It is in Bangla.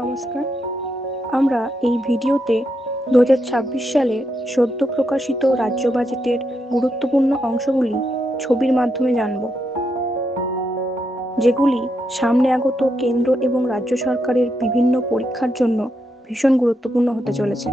নমস্কার। আমরা এই ভিডিওতে 2026 সালে সদ্য প্রকাশিত রাজ্য বাজেটের গুরুত্বপূর্ণ অংশগুলি ছবির মাধ্যমে জানব, যেগুলি সামনে আগত কেন্দ্র এবং রাজ্য সরকারের বিভিন্ন পরীক্ষার জন্য ভীষণ গুরুত্বপূর্ণ হতে চলেছে।